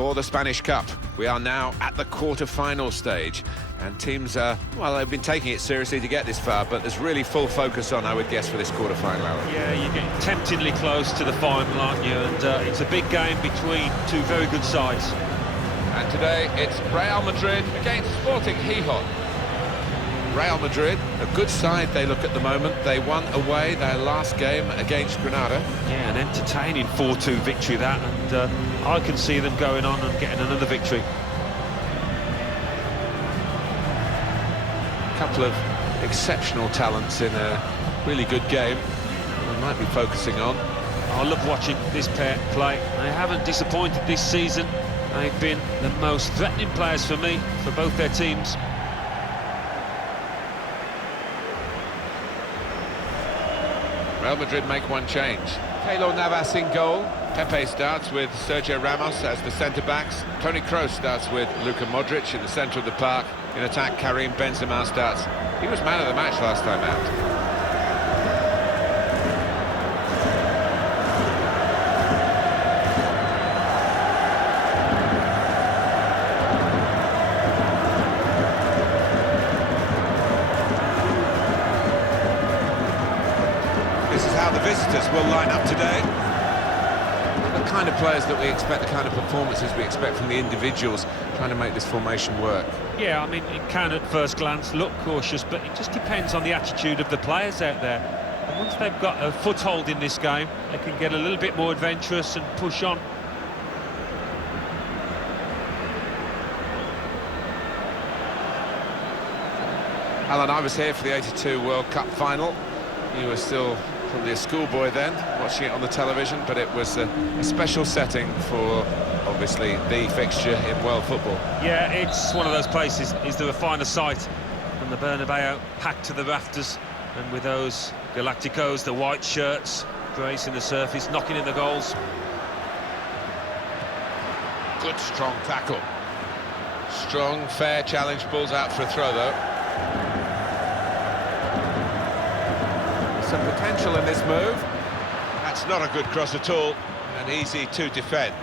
for the Spanish Cup. We are now at the quarter-final stage, and teams are, well, they've been taking it seriously to get this far, but there's really full focus on, I would guess, for this quarter-final, Alan. Yeah, you're getting temptingly close to the final, aren't you? And it's a big game between two very good sides. And today it's Real Madrid against Sporting De Gijon. Real Madrid, a good side they look at the moment. They won away their last game against Granada. Yeah, an entertaining 4-2 victory that, and I can see them going on and getting another victory. A couple of exceptional talents in a really good game we might be focusing on. I love watching this pair play. They haven't disappointed this season. They've been the most threatening players for me, for both their teams. Real Madrid make one change. Keylor Navas in goal. Pepe starts with Sergio Ramos as the centre-backs. Toni Kroos starts with Luka Modric in the centre of the park. In attack, Karim Benzema starts. He was man of the match last time out. The visitors will line up today. The kind of players that we expect, the kind of performances we expect from the individuals trying to make this formation work. Yeah, I mean, it can at first glance look cautious, but it just depends on the attitude of the players out there. And once they've got a foothold in this game, they can get a little bit more adventurous and push on. Alan, I was here for the '82 World Cup final. You were still probably a schoolboy then, watching it on the television, but it was a special setting for, obviously, the fixture in world football. Yeah, it's one of those places. Is there a finer sight than the Bernabeu packed to the rafters, and with those Galacticos, the white shirts, gracing the surface, knocking in the goals. Good, strong tackle. Strong, fair challenge, balls out for a throw, though. Some potential in this move. That's not a good cross at all, and easy to defend.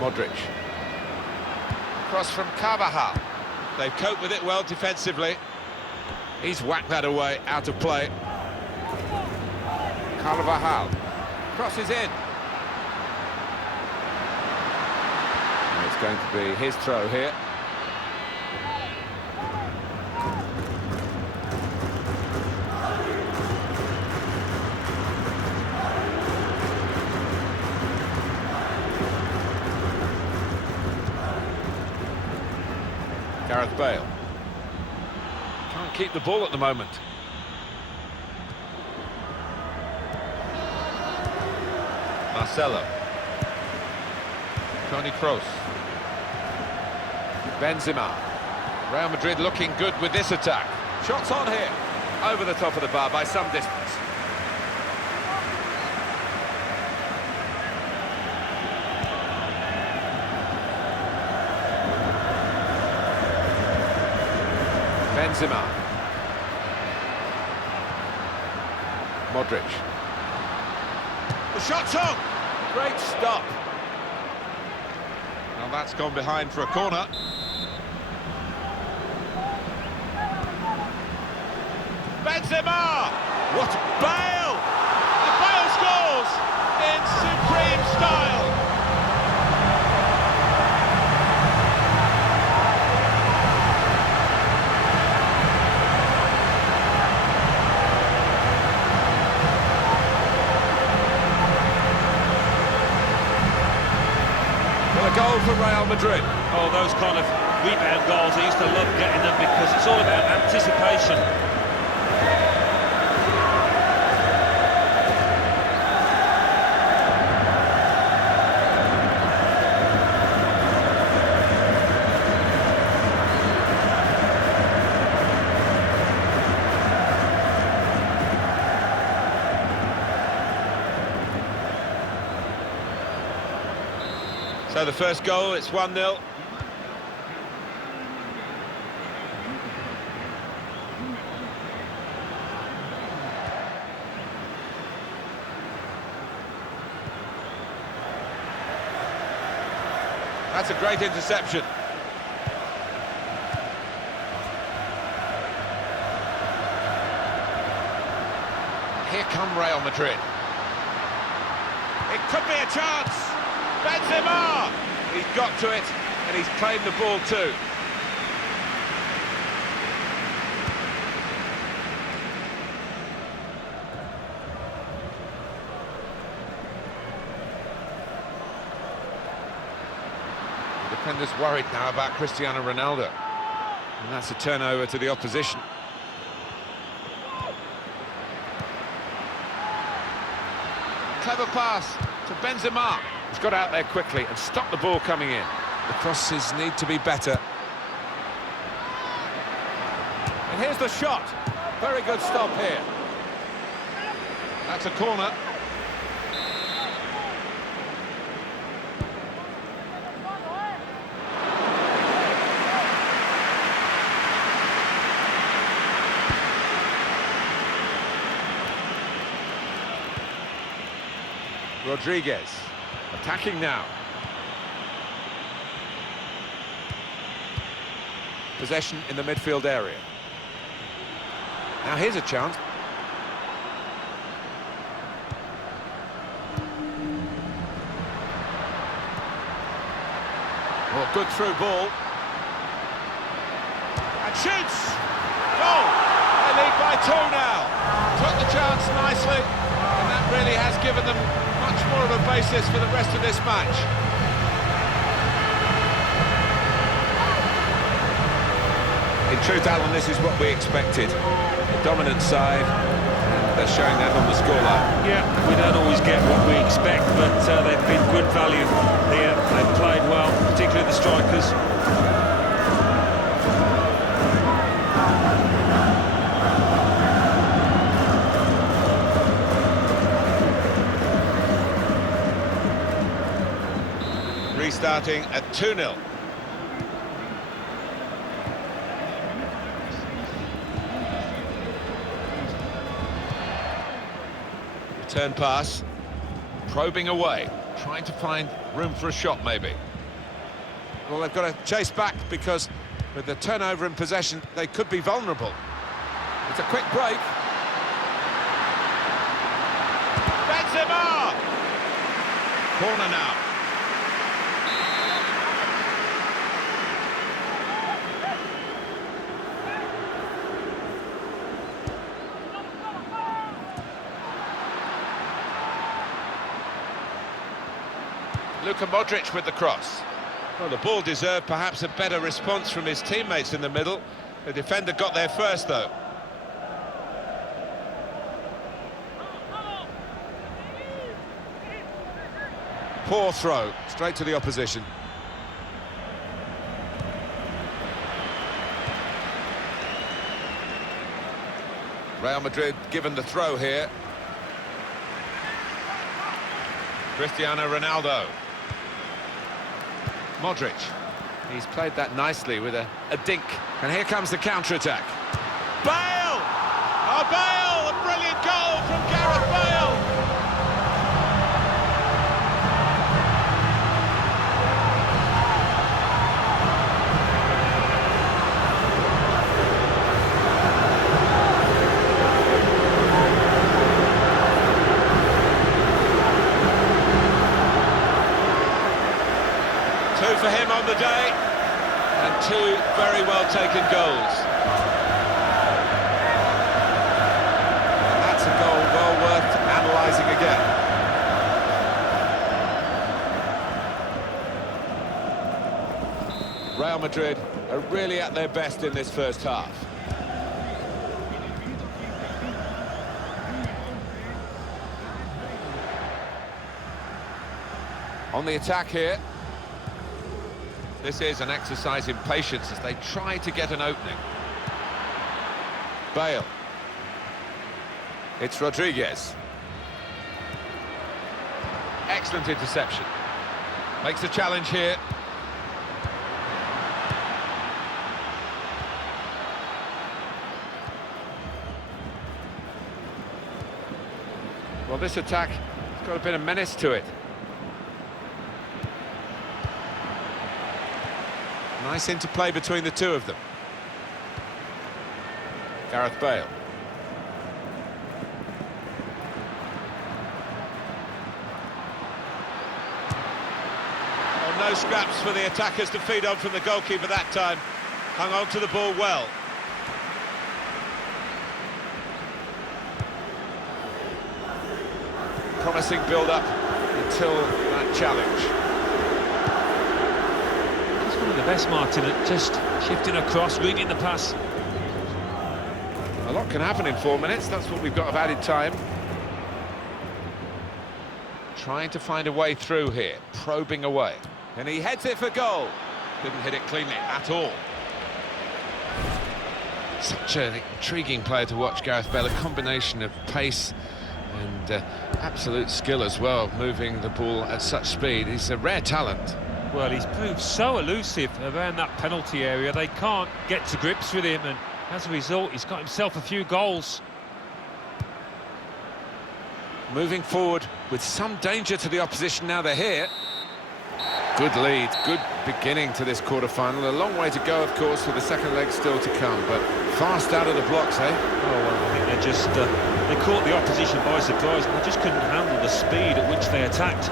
Modric. Cross from Carvajal. They've coped with it well defensively. He's whacked that away, out of play. Carvajal. Crosses in. And it's going to be his throw here. Gareth Bale. Can't keep the ball at the moment. Marcelo. Toni Kroos. Benzema. Real Madrid looking good with this attack. Shots on here. Over the top of the bar by some distance. Benzema. Modric. The shot's on! Great stop. Well, that's gone behind for a corner. Benzema! What Bale! And Bale scores in supreme style. A goal for Real Madrid. Oh, those kind of rebound goals, I used to love getting them because it's all about anticipation. So the first goal, it's 1-0. That's a great interception. Here come Real Madrid. It could be a chance. Benzema! He's got to it, and he's claimed the ball too. The defender's worried now about Cristiano Ronaldo. And that's a turnover to the opposition. Clever pass to Benzema. He's got out there quickly and stopped the ball coming in. The crosses need to be better. And here's the shot. Very good stop here. That's a corner. Rodriguez, attacking now. Possession in the midfield area. Now here's a chance. Oh, good through ball. And shoots! Goal! They lead by 2 now. Took the chance nicely, and that really has given them much more of a basis for the rest of this match. In truth, Alan, this is what we expected. The dominant side, and they're showing that on the scoreline. Yeah, we don't always get what we expect, but they've been good value here. They've played well, particularly the strikers. Restarting at 2-0. Return pass, probing away, trying to find room for a shot maybe. Well, they've got to chase back because with the turnover in possession, they could be vulnerable. It's a quick break. Benzema! Corner now. Luka Modric with the cross. Well, the ball deserved perhaps a better response from his teammates in the middle. The defender got there first, though. Poor throw, straight to the opposition. Real Madrid given the throw here. Cristiano Ronaldo. Modric. He's played that nicely with a dink. And here comes the counter-attack. Bale! Oh, Bale! A brilliant goal from Gareth Bale! Two for him on the day, and 2 very well taken goals. That's a goal well worth analysing again. Real Madrid are really at their best in this first half. On the attack here. This is an exercise in patience as they try to get an opening. Bale. It's Rodriguez. Excellent interception. Makes the challenge here. Well, this attack has got a bit of menace to it. Nice interplay between the two of them. Gareth Bale. Well, no scraps for the attackers to feed on from the goalkeeper that time. Hung on to the ball well. Promising build-up until that challenge. He's one of the best, Martin, at just shifting across, reading the pass. A lot can happen in 4 minutes, that's what we've got of added time. Trying to find a way through here, probing away. And he heads it for goal. Couldn't hit it cleanly at all. Such an intriguing player to watch, Gareth Bale. A combination of pace and absolute skill as well, moving the ball at such speed. He's a rare talent. Well, he's proved so elusive around that penalty area. They can't get to grips with him, and as a result, he's got himself a few goals. Moving forward with some danger to the opposition now they're here. Good lead, good beginning to this quarter-final. A long way to go, of course, with the second leg still to come, but fast out of the blocks, eh? Oh, well, I think they just they caught the opposition by surprise, and they just couldn't handle the speed at which they attacked.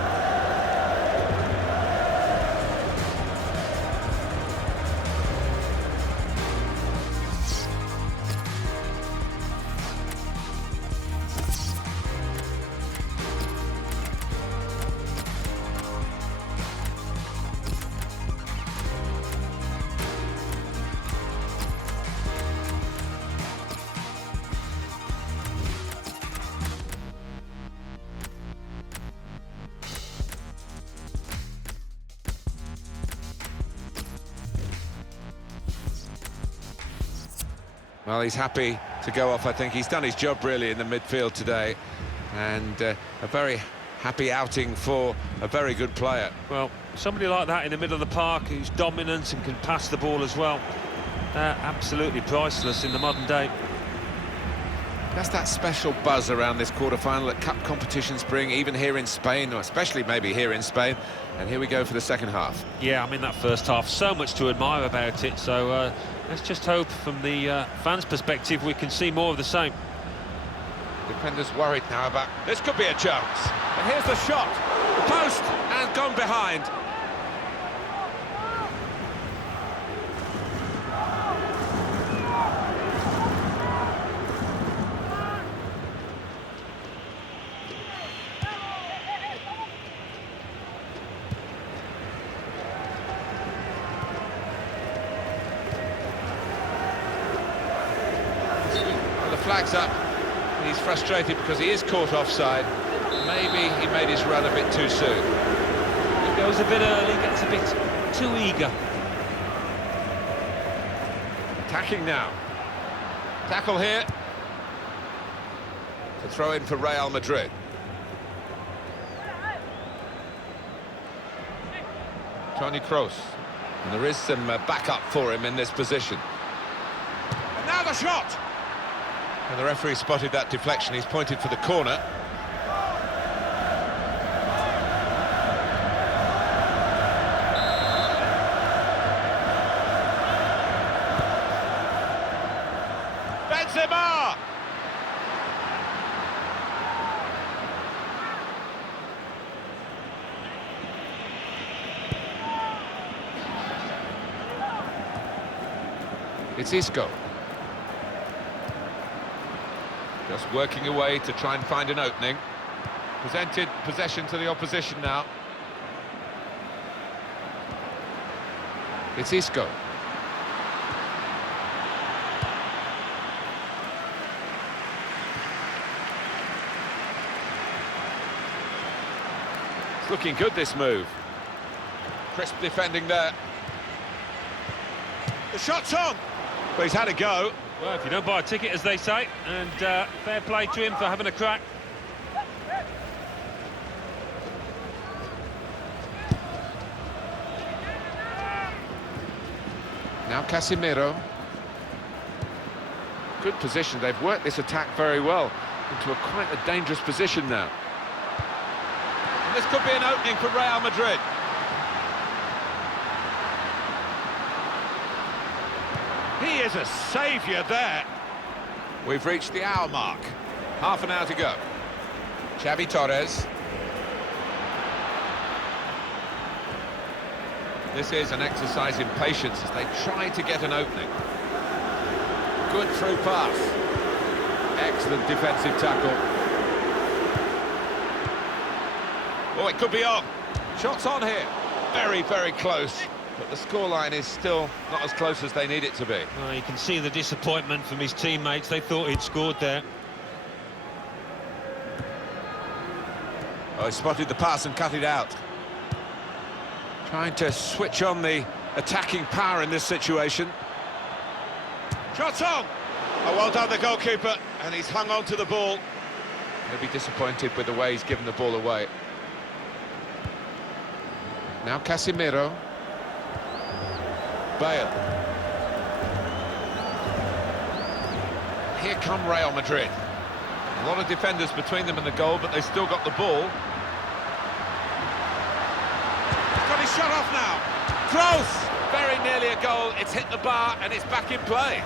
Well, he's happy to go off, I think. He's done his job, really, in the midfield today. And a very happy outing for a very good player. Well, somebody like that in the middle of the park who's dominant and can pass the ball as well. Absolutely priceless in the modern day. That's that special buzz around this quarter-final that cup competitions bring, even here in Spain, or especially maybe here in Spain. And here we go for the second half. Yeah, I mean, that first half, so much to admire about it. So let's just hope from the fans' perspective we can see more of the same. Defenders worried now about... This could be a chance. And here's the shot. The post, and gone behind. Flags up. He's frustrated because he is caught offside. Maybe he made his run a bit too soon. He goes a bit early, gets a bit too eager. Attacking now. Tackle here. To throw in for Real Madrid. Toni Kroos. And there is some backup for him in this position. And now the shot! And the referee spotted that deflection. He's pointed for the corner. Benzema! It's Isco. Just working away to try and find an opening. Presented possession to the opposition now. It's Isco. It's looking good, this move. Crisp defending there. The shot's on! But he's had a go. Well, if you don't buy a ticket, as they say, and fair play to him for having a crack. Now Casemiro. Good position. They've worked this attack very well into quite a dangerous position now. And this could be an opening for Real Madrid. He is a saviour there. We've reached the hour mark. Half an hour to go. Xavi Torres. This is an exercise in patience as they try to get an opening. Good through pass. Excellent defensive tackle. Oh, it could be on. Shots on here. Very, very close. But the scoreline is still not as close as they need it to be. Well, you can see the disappointment from his teammates. They thought he'd scored there. Oh, he spotted the pass and cut it out. Trying to switch on the attacking power in this situation. Shots on! Oh, well done, the goalkeeper, and he's hung on to the ball. He'll be disappointed with the way he's given the ball away. Now Casemiro. Bale. Here come Real Madrid. A lot of defenders between them and the goal, but they still got the ball. Got his shot off now. Close! Very nearly a goal. It's hit the bar and it's back in play.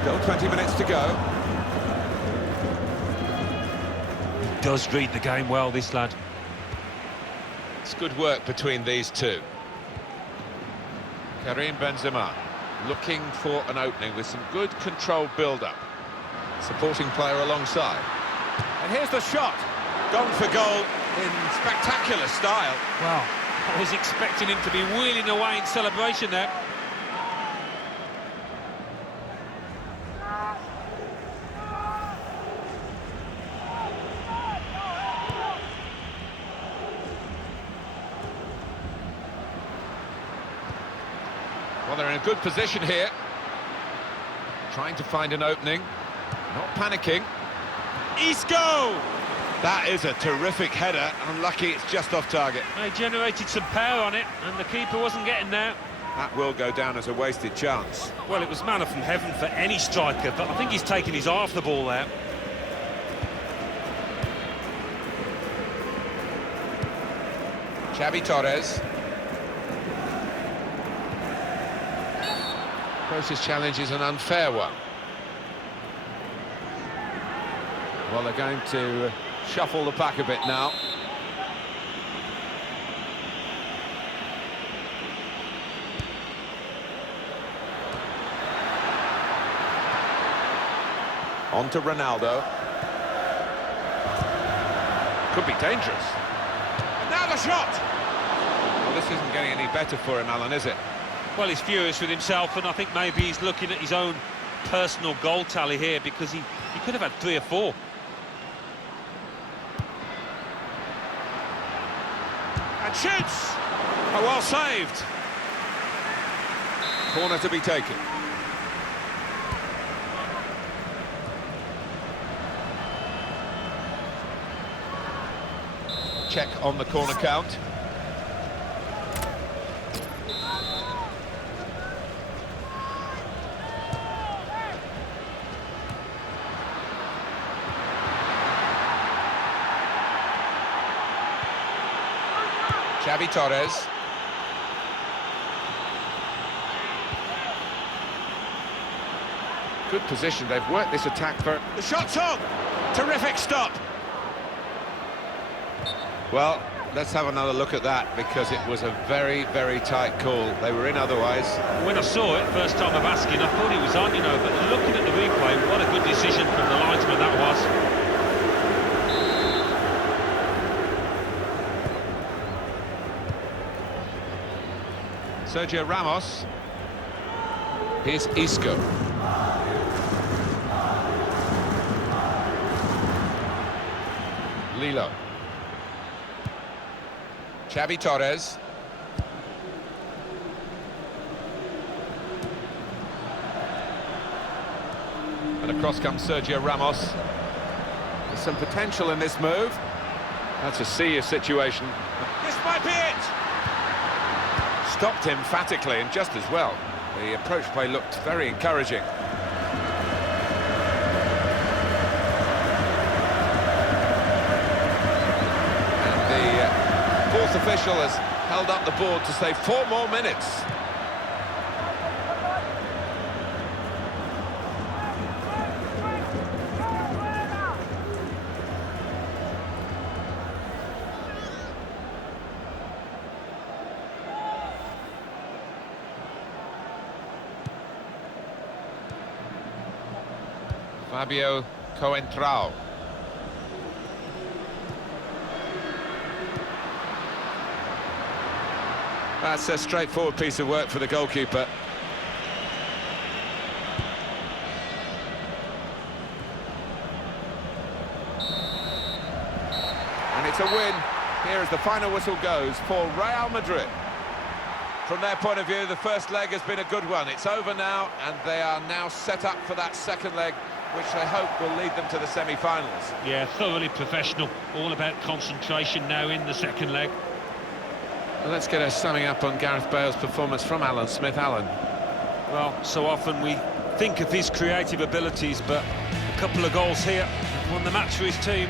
Still 20 minutes to go. He does read the game well, this lad. It's good work between these two. Karim Benzema looking for an opening with some good controlled build-up. Supporting player alongside. And here's the shot. Gone for goal in spectacular style. Wow, I was expecting him to be wheeling away in celebration there. Well, they're in a good position here. Trying to find an opening. Not panicking. Isco! That is a terrific header. Unlucky it's just off target. They generated some power on it, and the keeper wasn't getting there. That will go down as a wasted chance. Well, it was manna from heaven for any striker, but I think he's taken his eye off the ball there. Xavi Torres. Closest challenge is an unfair one. Well, they're going to shuffle the pack a bit now. On to Ronaldo. Could be dangerous. And now the shot! Well, this isn't getting any better for him, Alan, is it? Well, he's furious with himself, and I think maybe he's looking at his own personal goal tally here, because he could have had 3 or 4. And shoots! Oh, well saved. Corner to be taken. Check on the corner count. Xavi Torres. Good position, they've worked this attack for... The shot's on! Terrific stop! Well, let's have another look at that, because it was a very, very tight call. They were in otherwise. When I saw it, first time of asking, I thought he was on, you know, but looking at the replay, what a good decision from the linesman that was. Sergio Ramos. Here's Isco. Lilo. Xavi Torres. And across comes Sergio Ramos. There's some potential in this move. That's a serious situation. This might be it! Stopped emphatically and just as well. The approach play looked very encouraging. And the official has held up the board to say 4 more minutes. Fabio Coentrao. That's a straightforward piece of work for the goalkeeper. And it's a win. Here as the final whistle goes for Real Madrid. From their point of view, the first leg has been a good one. It's over now, and they are now set up for that second leg, which they hope will lead them to the semi-finals. Yeah, thoroughly professional, all about concentration now in the second leg. Well, let's get a summing up on Gareth Bale's performance from Alan Smith. Alan. Well, so often we think of his creative abilities, but a couple of goals here won the match for his team.